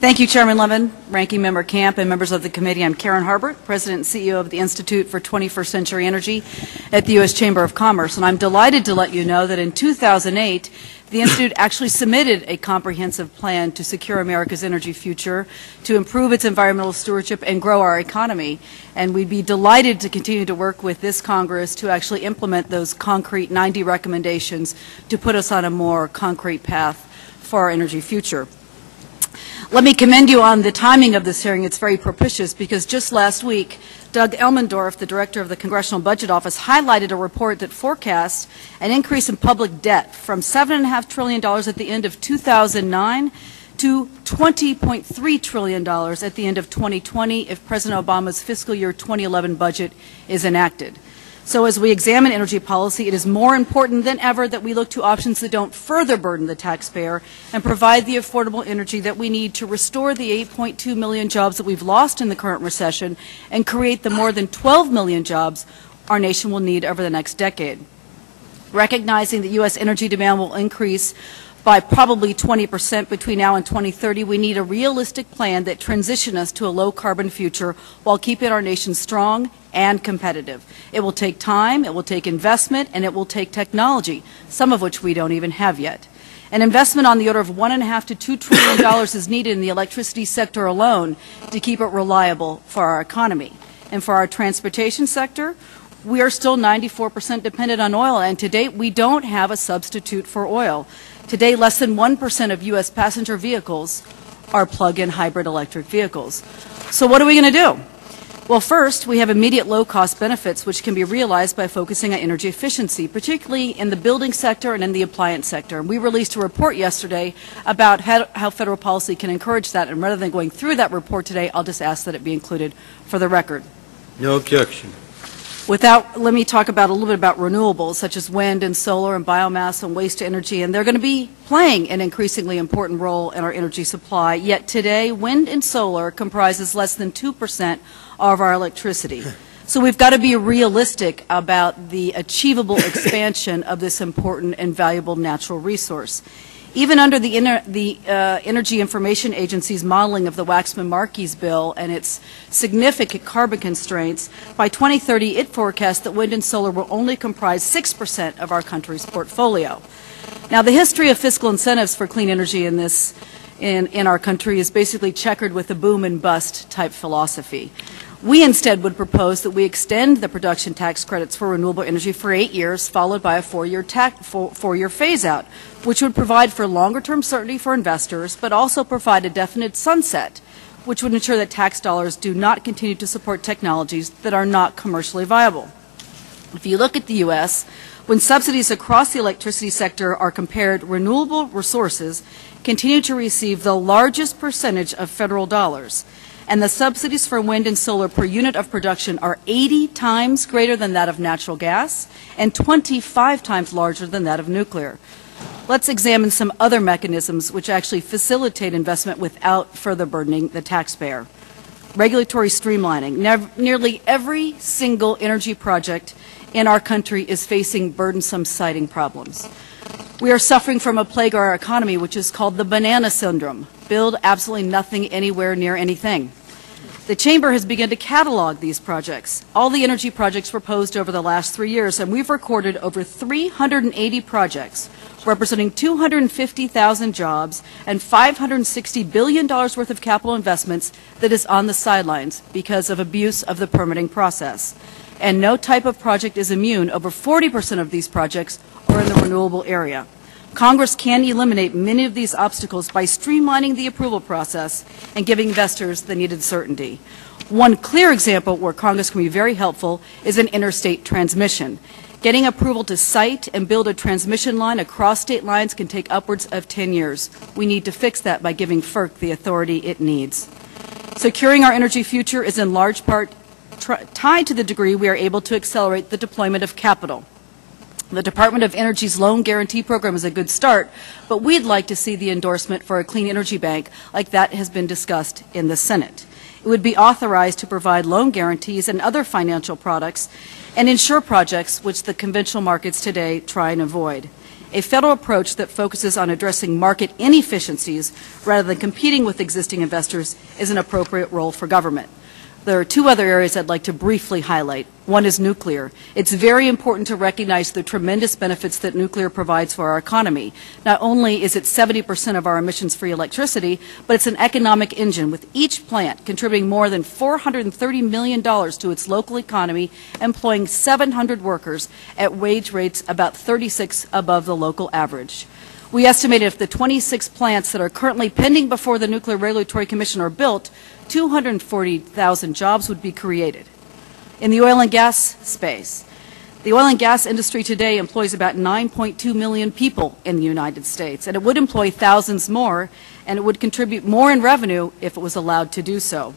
Thank you, Chairman Levin, Ranking Member Camp, and members of the committee. I'm Karen Harbert, President and CEO of the Institute for 21st Century Energy at the U.S. Chamber of Commerce. And I'm delighted to let you know that in 2008, the Institute actually submitted a comprehensive plan to secure America's energy future, to improve its environmental stewardship, and grow our economy. And we'd be delighted to continue to work with this Congress to actually implement those concrete 90 recommendations to put us on a more concrete path for our energy future. Let me commend you on the timing of this hearing. It's very propitious because just last week, Doug Elmendorf, the director of the Congressional Budget Office, highlighted a report that forecasts an increase in public debt from $7.5 trillion at the end of 2009 to $20.3 trillion at the end of 2020 if President Obama's fiscal year 2011 budget is enacted. So as we examine energy policy, it is more important than ever that we look to options that don't further burden the taxpayer and provide the affordable energy that we need to restore the 8.2 million jobs that we've lost in the current recession and create the more than 12 million jobs our nation will need over the next decade. Recognizing that U.S. energy demand will increase by probably 20% between now and 2030, we need a realistic plan that transitions us to a low-carbon future while keeping our nation strong and competitive. It will take time, it will take investment, and it will take technology, some of which we don't even have yet. An investment on the order of $1.5 to $2 trillion is needed in the electricity sector alone to keep it reliable for our economy. And for our transportation sector, we are still 94% dependent on oil, and to date we don't have a substitute for oil. Today, less than 1% of U.S. passenger vehicles are plug-in hybrid electric vehicles. So what are we going to do? Well, first, we have immediate low-cost benefits which can be realized by focusing on energy efficiency, particularly in the building sector and in the appliance sector. And we released a report yesterday about how federal policy can encourage that, and rather than going through that report today, I'll just ask that it be included for the record. No objection. Let me talk about a little bit about renewables, such as wind and solar and biomass and waste energy, and they're going to be playing an increasingly important role in our energy supply. Yet today, wind and solar comprises less than 2% of our electricity. So we've got to be realistic about the achievable expansion of this important and valuable natural resource. Even under the Energy Information Agency's modeling of the Waxman-Markey bill and its significant carbon constraints, by 2030 it forecasts that wind and solar will only comprise 6% of our country's portfolio. Now, the history of fiscal incentives for clean energy in our country is basically checkered with a boom and bust type philosophy. We instead would propose that we extend the production tax credits for renewable energy for 8 years, followed by a four-year phase-out, which would provide for longer-term certainty for investors, but also provide a definite sunset, which would ensure that tax dollars do not continue to support technologies that are not commercially viable. If you look at the U.S., when subsidies across the electricity sector are compared, renewable resources continue to receive the largest percentage of federal dollars. And the subsidies for wind and solar per unit of production are 80 times greater than that of natural gas and 25 times larger than that of nuclear. Let's examine some other mechanisms which actually facilitate investment without further burdening the taxpayer. Regulatory streamlining. Nearly every single energy project in our country is facing burdensome siting problems. We are suffering from a plague of our economy which is called the banana syndrome. Build absolutely nothing anywhere near anything. The Chamber has begun to catalog these projects, all the energy projects proposed over the last 3 years, and we've recorded over 380 projects representing 250,000 jobs and $560 billion worth of capital investments that is on the sidelines because of abuse of the permitting process. And no type of project is immune. Over 40% of these projects are in the renewable area. Congress can eliminate many of these obstacles by streamlining the approval process and giving investors the needed certainty. One clear example where Congress can be very helpful is in interstate transmission. Getting approval to site and build a transmission line across state lines can take upwards of 10 years. We need to fix that by giving FERC the authority it needs. Securing our energy future is in large part tied to the degree we are able to accelerate the deployment of capital. The Department of Energy's loan guarantee program is a good start, but we'd like to see the endorsement for a clean energy bank like that has been discussed in the Senate. It would be authorized to provide loan guarantees and other financial products and insure projects which the conventional markets today try and avoid. A federal approach that focuses on addressing market inefficiencies rather than competing with existing investors is an appropriate role for government. There are two other areas I'd like to briefly highlight. One is nuclear. It's very important to recognize the tremendous benefits that nuclear provides for our economy. Not only is it 70% of our emissions-free electricity, but it's an economic engine, with each plant contributing more than $430 million to its local economy, employing 700 workers at wage rates about 36 above the local average. We estimate if the 26 plants that are currently pending before the Nuclear Regulatory Commission are built, 240,000 jobs would be created. In the oil and gas space, the oil and gas industry today employs about 9.2 million people in the United States, and it would employ thousands more, and it would contribute more in revenue if it was allowed to do so.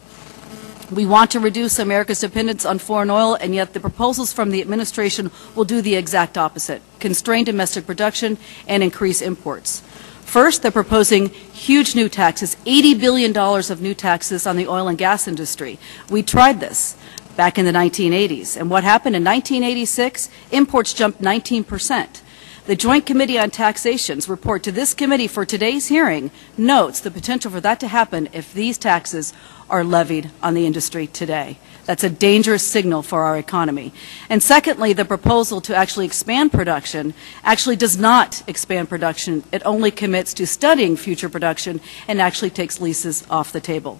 We want to reduce America's dependence on foreign oil, and yet the proposals from the administration will do the exact opposite, constrain domestic production and increase imports. First, they're proposing huge new taxes, $80 billion of new taxes on the oil and gas industry. We tried this back in the 1980s, and what happened in 1986? Imports jumped 19%. The Joint Committee on Taxation's report to this committee for today's hearing notes the potential for that to happen if these taxes are levied on the industry today. That's a dangerous signal for our economy. And secondly, the proposal to actually expand production actually does not expand production. It only commits to studying future production and actually takes leases off the table.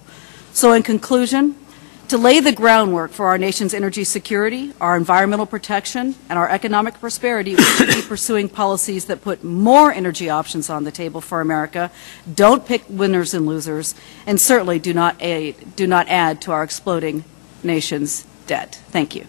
So in conclusion, to lay the groundwork for our nation's energy security, our environmental protection, and our economic prosperity, we should be pursuing policies that put more energy options on the table for America, don't pick winners and losers, and certainly do not add to our exploding nation's debt. Thank you.